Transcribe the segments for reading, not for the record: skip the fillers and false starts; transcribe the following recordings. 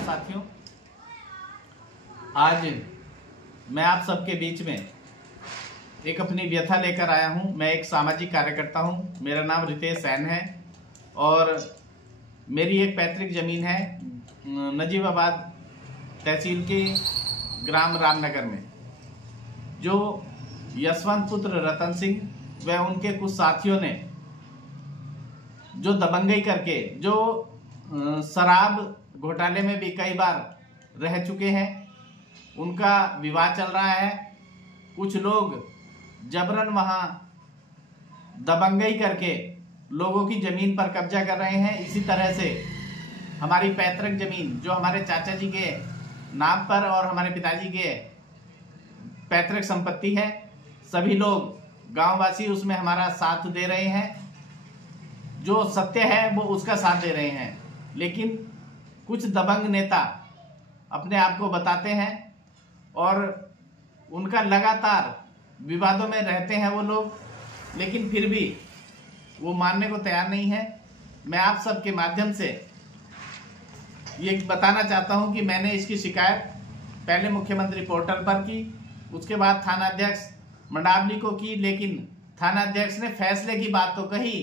नमस्कार साथियों, आज मैं आप सबके बीच में एक अपनी व्यथा लेकर आया हूं। मैं एक सामाजिक कार्यकर्ता हूं। मेरा नाम रितेश सैन है और मेरी एक पैतृक जमीन है नजीबाबाद तहसील के ग्राम रामनगर में, जो यशवंत पुत्र रतन सिंह व उनके कुछ साथियों ने जो दबंगई करके, जो शराब घोटाले में भी कई बार रह चुके हैं, उनका विवाद चल रहा है। कुछ लोग जबरन वहां दबंगई करके लोगों की जमीन पर कब्जा कर रहे हैं। इसी तरह से हमारी पैतृक जमीन जो हमारे चाचा जी के नाम पर और हमारे पिताजी के पैतृक संपत्ति है, सभी लोग गांववासी उसमें हमारा साथ दे रहे हैं। जो सत्य है वो उसका साथ दे रहे हैं, लेकिन कुछ दबंग नेता अपने आप को बताते हैं और उनका लगातार विवादों में रहते हैं वो लोग, लेकिन फिर भी वो मानने को तैयार नहीं है। मैं आप सबके माध्यम से ये बताना चाहता हूं कि मैंने इसकी शिकायत पहले मुख्यमंत्री पोर्टल पर की, उसके बाद थानाध्यक्ष मंडावली को की, लेकिन थानाध्यक्ष ने फैसले की बात तो कही,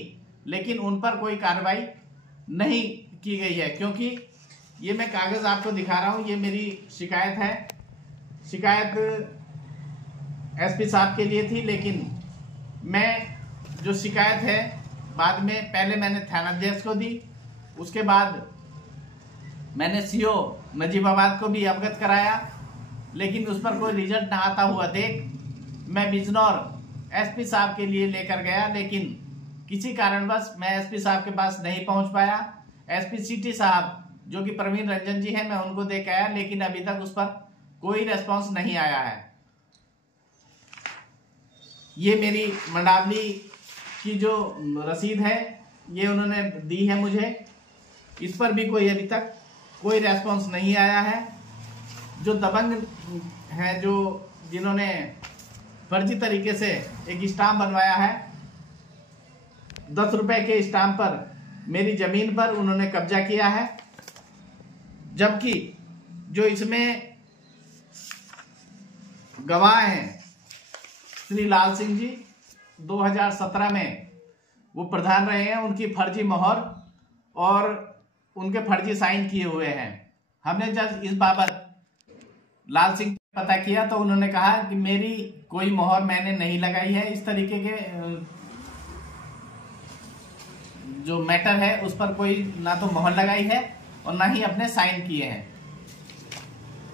लेकिन उन पर कोई कार्रवाई नहीं की गई है। क्योंकि ये मैं कागज आपको दिखा रहा हूं, ये मेरी शिकायत है। शिकायत एसपी साहब के लिए थी, लेकिन मैं जो शिकायत है बाद में पहले मैंने थानाध्यक्ष को दी, उसके बाद मैंने सीओ नजीबाबाद को भी अवगत कराया, लेकिन उस पर कोई रिजल्ट ना आता हुआ देख मैं बिजनौर एसपी साहब के लिए लेकर गया, लेकिन किसी कारणवश मैं एसपी साहब के पास नहीं पहुंच पाया। एसपी सिटी साहब जो कि प्रवीण रंजन जी हैं, मैं उनको दे के आया, लेकिन अभी तक उस पर कोई रेस्पॉन्स नहीं आया है। ये मेरी मंडावली की जो रसीद है ये उन्होंने दी है मुझे, इस पर भी कोई अभी तक कोई रेस्पॉन्स नहीं आया है। जो दबंग हैं, जो जिन्होंने फर्जी तरीके से एक स्टाम्प बनवाया है, 10 रुपए के स्टाम्प पर मेरी जमीन पर उन्होंने कब्जा किया है, जबकि जो इसमें गवाह हैं श्री लाल सिंह जी 2017 में वो प्रधान रहे हैं, उनकी फर्जी मोहर और उनके फर्जी साइन किए हुए हैं। हमने जब इस बाबत लाल सिंह पता किया तो उन्होंने कहा कि मेरी कोई मोहर मैंने नहीं लगाई है, इस तरीके के जो मैटर है उस पर कोई ना तो मोहर लगाई है और ना ही अपने साइन किए हैं।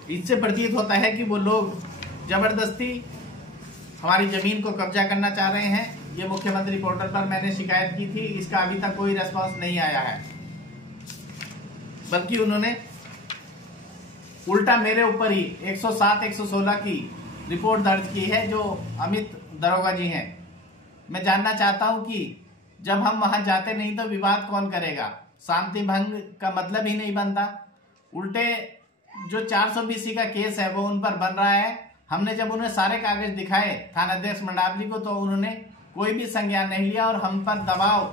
इससे प्रतीत होता है कि वो लोग जबरदस्ती हमारी जमीन को कब्जा करना चाह रहे हैं। ये मुख्यमंत्री पोर्टल पर मैंने शिकायत की थी, इसका अभी तक कोई रेस्पॉन्स नहीं आया है, बल्कि उन्होंने उल्टा मेरे ऊपर ही 107 116 की रिपोर्ट दर्ज की है, जो अमित दरोगा जी हैं। मैं जानना चाहता हूं कि जब हम वहां जाते नहीं तो विवाद कौन करेगा? शांति भंग का मतलब ही नहीं बनता। उल्टे जो 420 का केस है वो उन पर बन रहा है। हमने जब उन्हें सारे कागज दिखाए थानाध्यक्ष मंडावली को, तो उन्होंने कोई भी संज्ञान नहीं लिया और हम पर दबाव